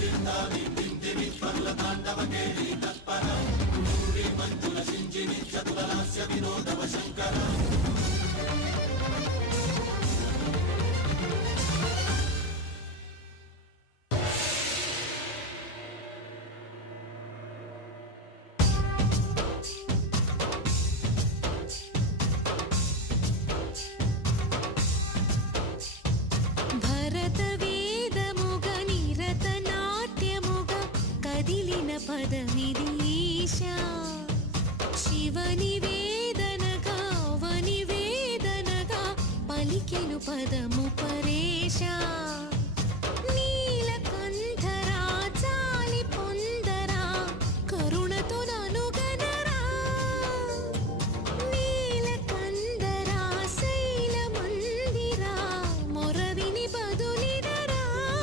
చింతాని పిందిని పర్ల తాండవ కేళి తత్పర మంజుల సింజిని చతురలాస్య వినోదవ శంకర